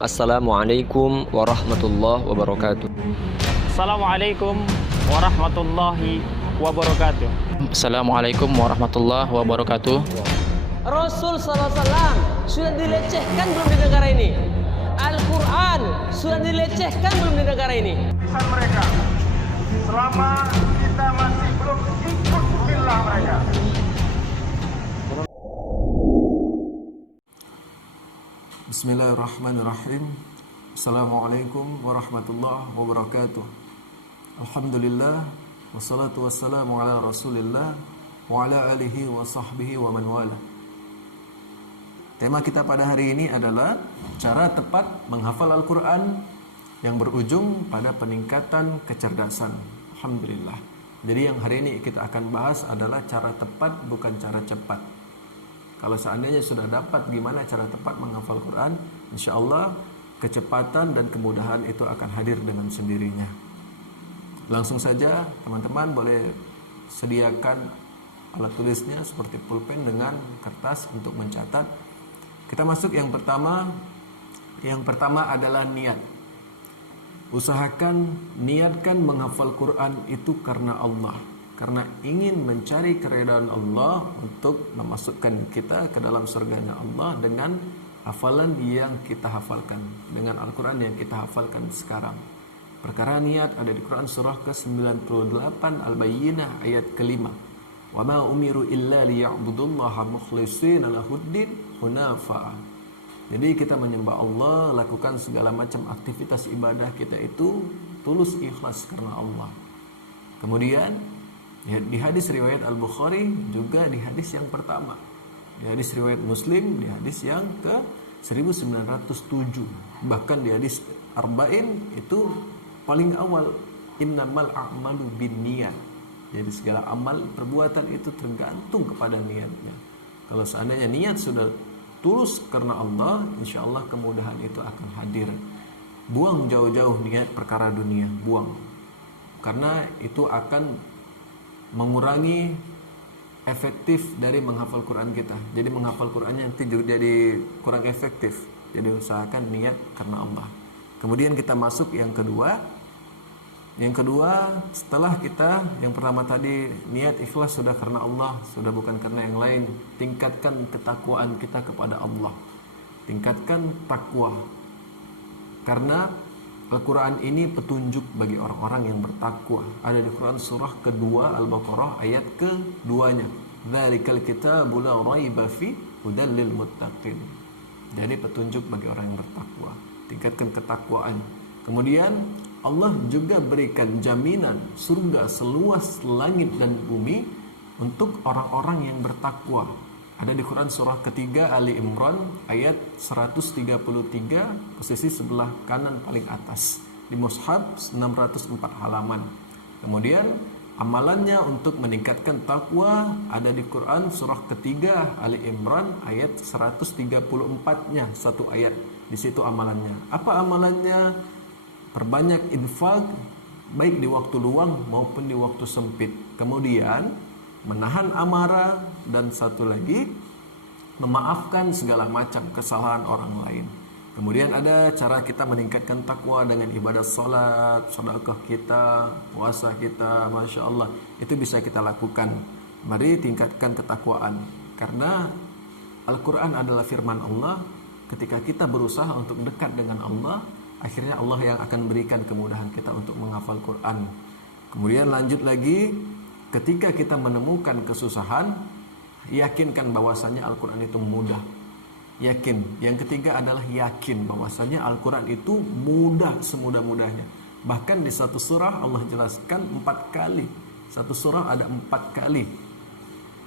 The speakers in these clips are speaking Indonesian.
Assalamualaikum warahmatullahi wabarakatuh. Assalamualaikum warahmatullahi wabarakatuh. Assalamualaikum warahmatullahi wabarakatuh. Rasul SAW sudah dilecehkan belum di negara ini? Al-Quran sudah dilecehkan belum di negara ini? Pesan mereka selama kita masih belum ikut billah mereka. Bismillahirrahmanirrahim. Assalamualaikum warahmatullahi wabarakatuh. Alhamdulillah, wassalatu wassalamu ala rasulillah wa ala alihi wa sahbihi wa man wala. Tema kita pada hari ini adalah cara tepat menghafal Al-Quran yang berujung pada peningkatan kecerdasan. Alhamdulillah. Jadi yang hari ini kita akan bahas adalah cara tepat, bukan cara cepat. Kalau seandainya sudah dapat gimana cara tepat menghafal Quran, insya Allah kecepatan dan kemudahan itu akan hadir dengan sendirinya. Langsung saja teman-teman boleh sediakan alat tulisnya seperti pulpen dengan kertas untuk mencatat. Kita masuk yang pertama. Yang pertama adalah niat. Usahakan niatkan menghafal Quran itu karena Allah, karena ingin mencari keridhaan Allah untuk memasukkan kita ke dalam surganya Allah dengan hafalan yang kita hafalkan, dengan Al-Quran yang kita hafalkan sekarang. Perkara niat ada di Quran surah ke-98 Al-Bayyinah ayat ke-5. Wa ma umiru illa liya'budullaha mukhlishina lahuddin hunafa. Jadi kita menyembah Allah, lakukan segala macam aktivitas ibadah kita itu tulus ikhlas karena Allah. Kemudian di hadis riwayat Al-Bukhari juga di hadis yang pertama. Di hadis riwayat Muslim di hadis yang ke 1907. Bahkan di hadis Arba'in itu paling awal, innamal a'malu binniyat. Jadi segala amal perbuatan itu tergantung kepada niatnya. Kalau seandainya niat sudah tulus karena Allah, insya Allah kemudahan itu akan hadir. Buang jauh-jauh niat perkara dunia, buang. Karena itu akan mengurangi efektif dari menghafal Quran kita. Jadi menghafal Qurannya nanti juga jadi kurang efektif. Jadi usahakan niat karena Allah. Kemudian kita masuk yang kedua. Yang kedua, setelah kita yang pertama tadi niat ikhlas sudah karena Allah, sudah bukan karena yang lain. Tingkatkan ketakwaan kita kepada Allah. Tingkatkan takwa. Karena Al-Quran ini petunjuk bagi orang-orang yang bertakwa. Ada di Quran surah kedua Al-Baqarah ayat keduanya. Dzalikal kitabu la raiba fi hudal lil muttaqin. Jadi petunjuk bagi orang yang bertakwa. Tingkatkan ketakwaan. Kemudian Allah juga berikan jaminan surga seluas langit dan bumi untuk orang-orang yang bertakwa. Ada di Quran surah ketiga Ali Imran ayat 133, posisi sebelah kanan paling atas. Di mushaf 604 halaman. Kemudian amalannya untuk meningkatkan takwa ada di Quran surah ketiga Ali Imran ayat 134-nya, satu ayat. Di situ amalannya. Apa amalannya? Perbanyak infak baik di waktu luang maupun di waktu sempit. Kemudian menahan amarah, dan satu lagi memaafkan segala macam kesalahan orang lain. Kemudian ada cara kita meningkatkan takwa dengan ibadah salat, sedekah kita, puasa kita, Masya Allah. Itu bisa kita lakukan. Mari tingkatkan ketakwaan. Karena Al-Quran adalah firman Allah. Ketika kita berusaha untuk dekat dengan Allah, akhirnya Allah yang akan berikan kemudahan kita untuk menghafal Quran. Kemudian lanjut lagi, ketika kita menemukan kesusahan, yakinkan bahwasanya Al-Quran itu mudah. Yakin. Yang ketiga adalah yakin bahwasanya Al-Quran itu mudah semudah-mudahnya. Bahkan di satu surah Allah jelaskan 4 kali. Satu surah ada 4 kali.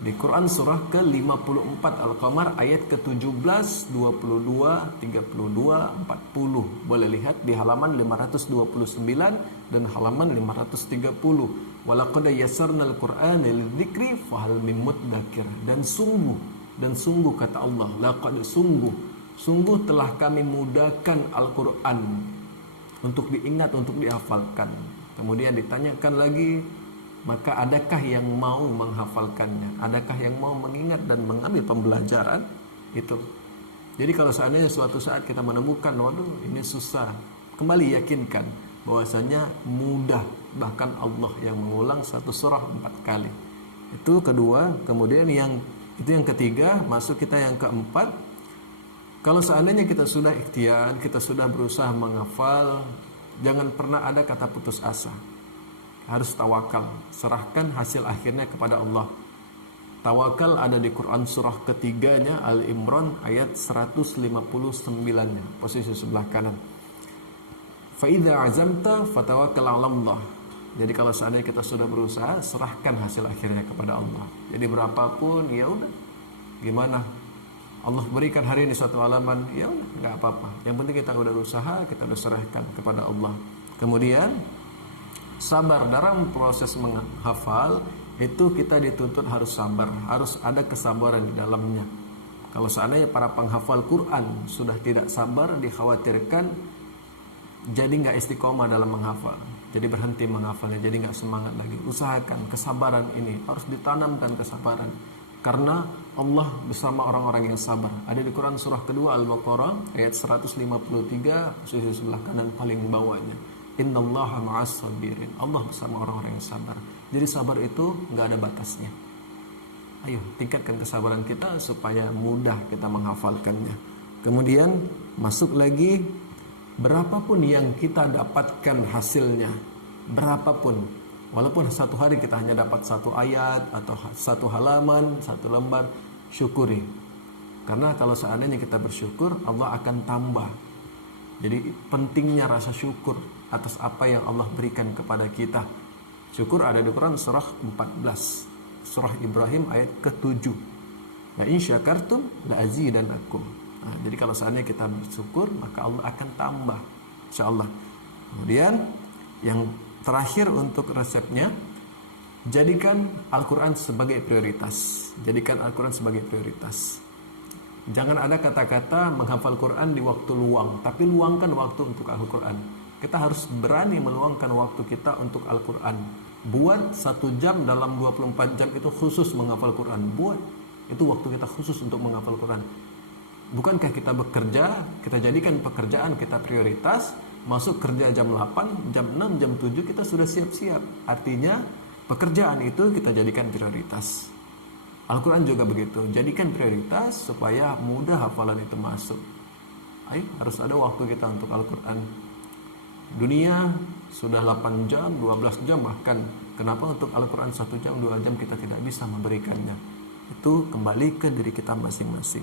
Di Quran surah ke-54 Al-Qamar ayat ke-17, 22, 32, 40. Boleh lihat di halaman 529 dan halaman 530. Walaqad yassarnal Qur'ana lidzikri fahal mim muddakir. Dan sungguh kata Allah, laqad sungguh telah kami mudahkan Al-Quran untuk diingat, untuk dihafalkan. Kemudian ditanyakan lagi, maka adakah yang mau menghafalkannya? Adakah yang mau mengingat dan mengambil pembelajaran? Itu Jadi kalau seandainya suatu saat kita menemukan, waduh ini susah, kembali yakinkan bahwasanya mudah, bahkan Allah yang mengulang satu surah 4 kali. Itu kedua. Kemudian yang ketiga, masuk kita yang keempat. Kalau seandainya kita sudah ikhtiar, kita sudah berusaha menghafal, jangan pernah ada kata putus asa. Harus tawakal, serahkan hasil akhirnya kepada Allah. Tawakal ada di Quran surah ketiganya, Al-Imran ayat 159-nya, posisi sebelah kanan. Fa idza azamta fatawakkal 'ala Allah. Jadi kalau seandainya kita sudah berusaha, serahkan hasil akhirnya kepada Allah. Jadi berapapun, ya udah. Gimana? Allah berikan hari ini suatu halaman, ya udah, enggak apa-apa. Yang penting kita udah berusaha, kita udah serahkan kepada Allah. Kemudian sabar dalam proses menghafal. Itu kita dituntut harus sabar, harus ada kesabaran di dalamnya. Kalau seandainya para penghafal Quran sudah tidak sabar, dikhawatirkan jadi nggak istiqomah dalam menghafal, jadi berhenti menghafalnya, jadi nggak semangat lagi. Usahakan kesabaran ini, harus ditanamkan kesabaran, karena Allah bersama orang-orang yang sabar. Ada di Quran surah kedua Al-Baqarah ayat 153, posisi sebelah kanan paling bawahnya. Innallaha ma'as sabirin. Allah bersama orang-orang yang sabar. Jadi sabar itu nggak ada batasnya. Ayo tingkatkan kesabaran kita supaya mudah kita menghafalkannya. Kemudian masuk lagi, berapapun yang kita dapatkan hasilnya, berapapun, walaupun satu hari kita hanya dapat satu ayat atau satu halaman, satu lembar, syukuri. Karena kalau seandainya kita bersyukur, Allah akan tambah. Jadi pentingnya rasa syukur atas apa yang Allah berikan kepada kita. Syukur ada di Quran surah 14, surah Ibrahim ayat ke-7. La in syakartum la azidannakum. Nah, jadi kalau seandainya kita bersyukur, maka Allah akan tambah, insyaallah. Kemudian yang terakhir untuk resepnya, jadikan Al-Quran sebagai prioritas. Jadikan Al-Quran sebagai prioritas. Jangan ada kata-kata menghafal Quran di waktu luang, tapi luangkan waktu untuk Al-Quran. Kita harus berani meluangkan waktu kita untuk Al-Quran. Buat 1 jam dalam 24 jam itu khusus menghafal Quran. Buat, itu waktu kita khusus untuk menghafal Quran. Bukankah kita bekerja, kita jadikan pekerjaan kita prioritas, masuk kerja jam 8, jam 6, jam 7 kita sudah siap-siap. Artinya pekerjaan itu kita jadikan prioritas. Al-Quran juga begitu, jadikan prioritas supaya mudah hafalan itu masuk. Harus ada waktu kita untuk Al-Quran. Dunia sudah 8 jam, 12 jam bahkan. Kenapa untuk Al-Quran 1 jam, 2 jam kita tidak bisa memberikannya? Itu kembali ke diri kita masing-masing.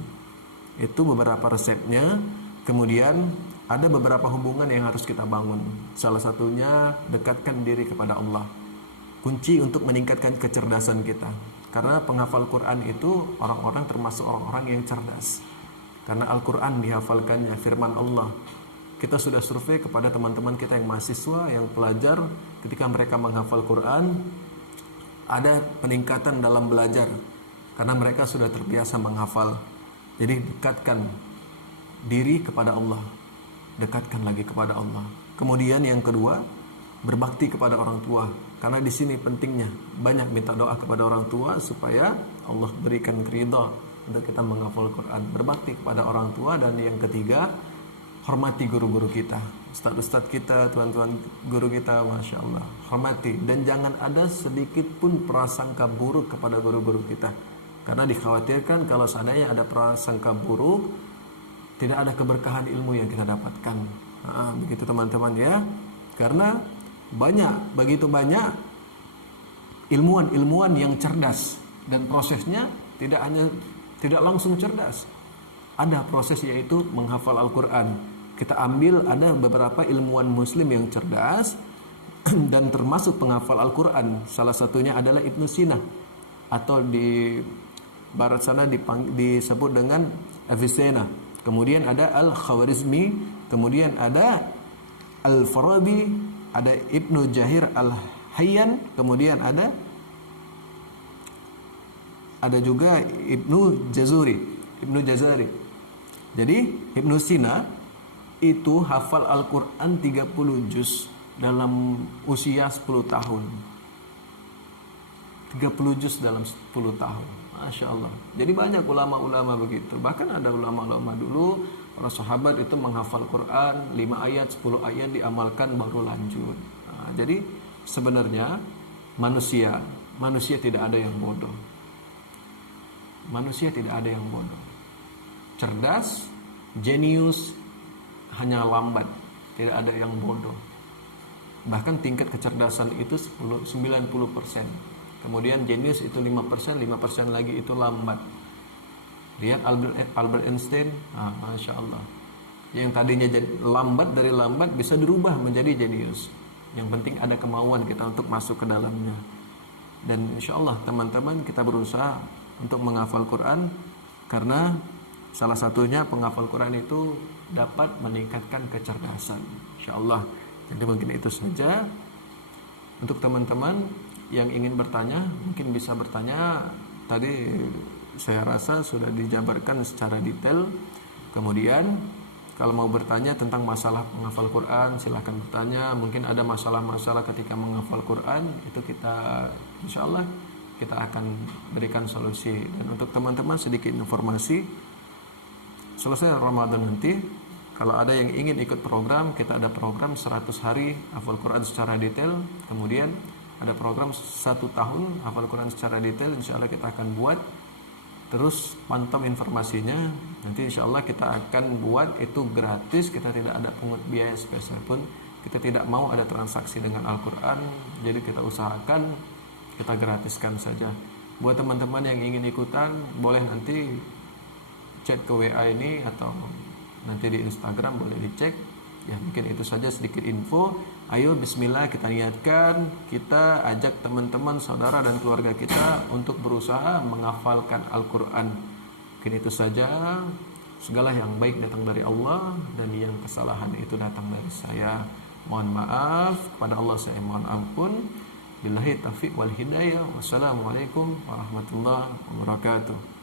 Itu beberapa resepnya. Kemudian ada beberapa hubungan yang harus kita bangun. Salah satunya dekatkan diri kepada Allah. Kunci untuk meningkatkan kecerdasan kita. Karena penghafal Quran itu orang-orang termasuk orang-orang yang cerdas. Karena Al-Quran dihafalkannya, firman Allah. Kita sudah survei kepada teman-teman kita yang mahasiswa, yang pelajar, ketika mereka menghafal Quran, ada peningkatan dalam belajar. Karena mereka sudah terbiasa menghafal. Jadi dekatkan diri kepada Allah. Dekatkan lagi kepada Allah. Kemudian yang kedua, berbakti kepada orang tua. Karena di sini pentingnya banyak minta doa kepada orang tua supaya Allah berikan ridha untuk kita menghafal Quran. Berbakti kepada orang tua. Dan yang ketiga, hormati guru-guru kita, ustadz-ustadz kita, tuan-tuan guru kita, Masya Allah. Hormati, dan jangan ada sedikit pun prasangka buruk kepada guru-guru kita. Karena dikhawatirkan kalau seandainya ada prasangka buruk, tidak ada keberkahan ilmu yang kita dapatkan. Begitu teman-teman ya. Karena begitu banyak ilmuwan-ilmuwan yang cerdas, dan prosesnya tidak langsung cerdas. Ada proses, yaitu menghafal Al-Quran. Kita ambil, ada beberapa ilmuwan muslim yang cerdas dan termasuk penghafal Al-Quran. Salah satunya adalah Ibnu Sina, atau di barat sana disebut dengan Avicenna. Kemudian ada Al-Khawarizmi, kemudian ada Al-Farabi, ada Ibnu Jahir Al-Hayyan, kemudian ada juga Ibnu Jazari. Jadi Ibnu Sina itu hafal Al-Quran 30 juz dalam usia 10 tahun. 30 juz dalam 10 tahun. Masya Allah. Jadi banyak ulama-ulama begitu. Bahkan ada ulama-ulama dulu, para sahabat itu menghafal Quran 5 ayat, 10 ayat diamalkan baru lanjut. Jadi sebenarnya manusia tidak ada yang bodoh. Manusia tidak ada yang bodoh. Cerdas, jenius, hanya lambat. Tidak ada yang bodoh. Bahkan tingkat kecerdasan itu 90%. Kemudian jenius itu 5%, 5% lagi itu lambat. Lihat Albert Einstein, Masya Allah. Yang tadinya lambat, dari lambat bisa dirubah menjadi jenius. Yang penting ada kemauan kita untuk masuk ke dalamnya. Dan insya Allah teman-teman kita berusaha untuk menghafal Quran, karena salah satunya penghafal Quran itu dapat meningkatkan kecerdasan. Insya Allah. Jadi mungkin itu saja. Untuk teman-teman yang ingin bertanya, mungkin bisa bertanya. Tadi saya rasa sudah dijabarkan secara detail. Kemudian kalau mau bertanya tentang masalah menghafal Quran, silahkan bertanya. Mungkin ada masalah-masalah ketika menghafal Quran, itu kita insya Allah kita akan berikan solusi. Dan untuk teman-teman sedikit informasi, selesai Ramadan nanti, kalau ada yang ingin ikut program, kita ada program 100 hari hafal Quran secara detail. Kemudian ada program 1 tahun hafal Quran secara detail. Insya Allah kita akan buat. Terus pantau informasinya. Nanti insya Allah kita akan buat itu gratis. Kita tidak ada pungut biaya spesial pun. Kita tidak mau ada transaksi dengan Al-Quran. Jadi kita usahakan kita gratiskan saja. Buat teman-teman yang ingin ikutan, boleh nanti chat ke WA ini atau nanti di Instagram boleh dicek. Ya mungkin itu saja sedikit info. Ayo bismillah kita niatkan, kita ajak teman-teman, saudara dan keluarga kita untuk berusaha menghafalkan Al-Quran. Mungkin itu saja. Segala yang baik datang dari Allah, dan yang kesalahan itu datang dari saya. Mohon maaf, kepada Allah saya mohon ampun. Billahi taufiq wal hidayah. Wassalamualaikum warahmatullahi wabarakatuh.